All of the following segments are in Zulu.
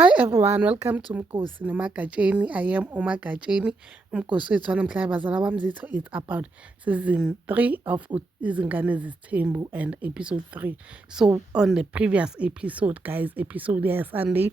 Hi everyone, welcome to Mkosi Nomagatsheni. I am Omagatsheni. Umkosi wethu namhlanje bazala bami zitho, it's about season 3 of Izingane Zesithembu and episode 3. So on the previous episode, guys, episode Sunday,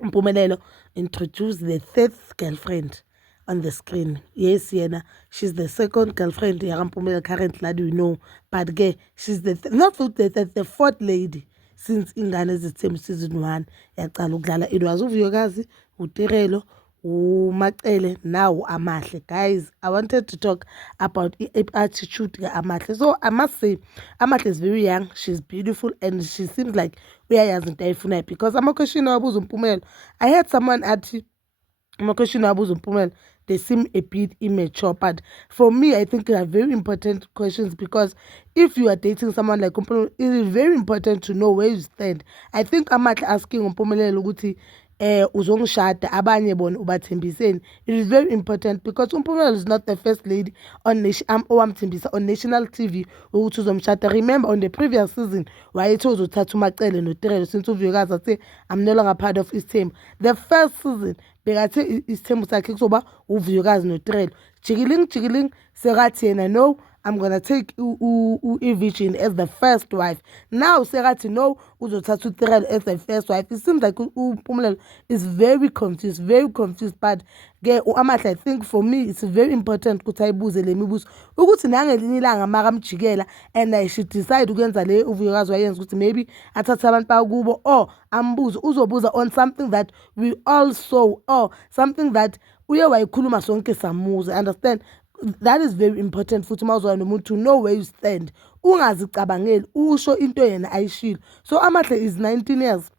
Mpumelelo introduced the third girlfriend on the screen. Yes, Yena, she's the second girlfriend Yarampumelelo currently, do you know? But she's the fourth lady since Ingane Zesithembu season 1 yaqala ukudlala. It was uVuyokazi, uTirelo, uMacele, now Amahle. Guys, I wanted to talk about attitude Amahle. So I must say, Amahle is very young, she's beautiful, and she seems like uyayazi into because amakhweshini wabuza uMpumelo. I heard someone athi amakhweshini wabuza uMpumelo, they seem a bit immature, but for me I think they are very important questions because if you are dating someone like Mpumelelo, it is very important to know where you stand. I think Amahle asking Mpumelelo ukuthi uzongishada abanye bona ubathembiseni, it is very important because Mpumelelo is not the first lady on owamthembisa on national TV ukuthi uzomshada. Remember on the previous season wayethi uzothatha uMacele noTirelo since uVuyokazi athi I'm no longer part of Isithembu. The first season bekathe Isithembu sakhe kuzoba uVuyokazi noTirelo, jikiling sekathi yena no, I'm gonna take Virgin as the first wife. Now sekathi no, uzothatha uTirelo as the first wife. It seems like uMpumelo is very confused, but Amahle, I think for me it's very important ukuthi ayibuze le mibuzo ukuthi nangelinye ilanga makamjikela and I should decide ukwenza le uVuyokazi wayenza ukuthi maybe athathe abantu bakubo or ambuze, uzobuza on something that we all saw or something that uye wayikhuluma sonke samuza. Understand? That is very important futhi mawuzwana nomuntu to know where you stand, ungazicabangeli usho into yena ayishilo. So Amahle is 19 years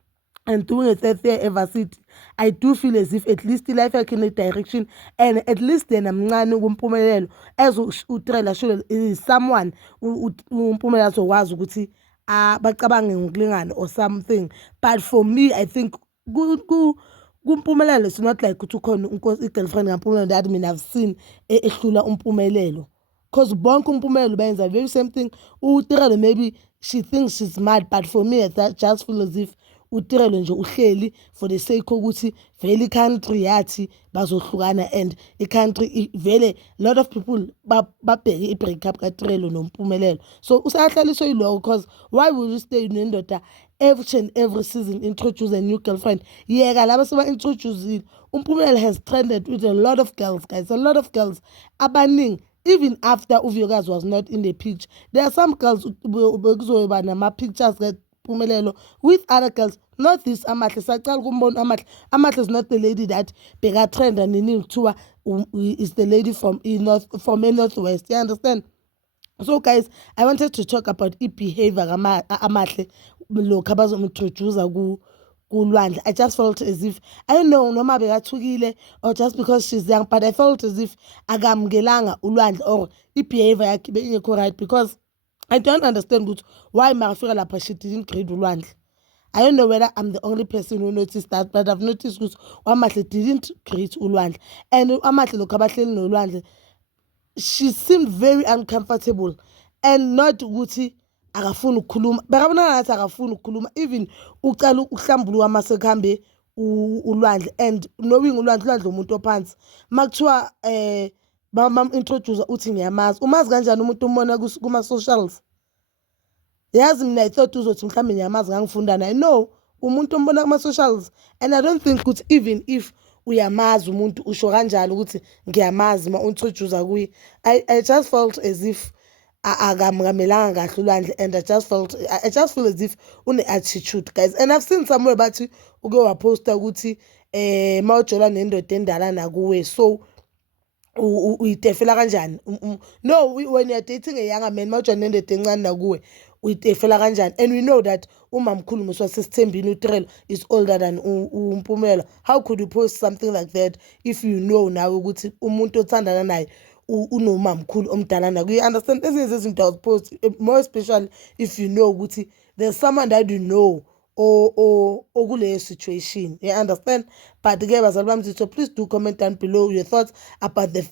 and doing a third year evarsity. I do feel as if at least life yakhe in a direction and at least yena mncane kuMpumelelo as uTirelo sure is someone uMpumelelo azokwazi ukuthi bacabange ngokulingana or something. But for me I think kuMpumelelo it's not like ukuthi ukhona i-girlfriend kaMpumelelo that mina I've seen ehlula uMpumelelo, because bonke uMpumelelo benza very same thing. uTirelo maybe she thinks she's smart, but for me I just feel as if uTirelo nje uhleli for the sake ukuthi vele i-country yathi bazohlukana and i-country vele lot of people babheke i-breakup kaTirelo noMpumelelo. So usahlaliswe yiloko because why would you stay nendoda every season introduce a new girlfriend? Yeka laba seba-introducile. uMpumelelo has trended with a lot of girls, guys, a lot of girls abaningi. Even after uVuyokazi was not in the picture, there are some girls bekuzoba nama-pictures Pumelelo with other girls, not this Amahle. Saqala ukumbona Amahle is not the lady that beka trend and nini kuthiwa is the lady from a northwest. You understand? So guys, I wanted to talk about behavior Amahle lokho abazomintroduce kulwandle. I just felt as if, I don't know noma bekathukile or just because she's young, but I felt as if akamgelanga ulwandle or behavior yakhe bengekho right, because I don't understand why Marafika Lapa she didn't create ulwandle. I don't know whether I'm the only person who noticed that, but I've noticed that Amahle didn't create ulwandle. And Amahle lokabahleli nolwandle, she seemed very uncomfortable and not ukuthi akafuni ukukhuluma. Bekabona ngathi akafuni ukukhuluma, even ucala ukuhlambulula amasekhambe ulwandle and knowing ulwandle umuntu ophansi. Makuthiwa introduce uthi ngiyamazi. Umazi kanjani umuntu umbona kuma socials? Yazi mina I thought uzothi mhlambe ngiyamazi ngangifunda naye. No, umuntu umbona kuma socials, and I don't think ukuthi even if uyamazi umuntu usho kanjalo ukuthi ngiyamazi ma introduce kuye. I just felt as if akamgamelanga kahle ulwandle, and I just feel as if une attitude, guys. And I've seen somewhere bathi uke waposta ukuthi mawujola nendoda endala nakuwe, so uyitefela kanjani? No, when you're dating a younger man mawujola nendoda encane nakuwe uyitefela kanjani? And we know that umamkhulu Muswasisithembini uTirelo is older than uMpumelelo. How could you post something like that if you know now ukuthi umuntu othandana naye unomamkhulu omdala nakuye? You understand? Ezinye zezinto awuzipost, more especially if you know ukuthi there's someone that you know or okuleyo situation. You understand? But again, bazalwa mzitho, please do comment down below your thoughts about the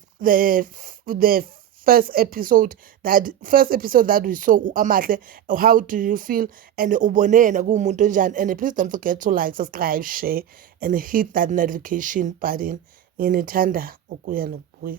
first episode that we saw Amahle. How do you feel? And ubone na kumuntu onjani. And please don't forget to like, subscribe, share, and hit that notification button. Nginithanda ukuya nokubuya.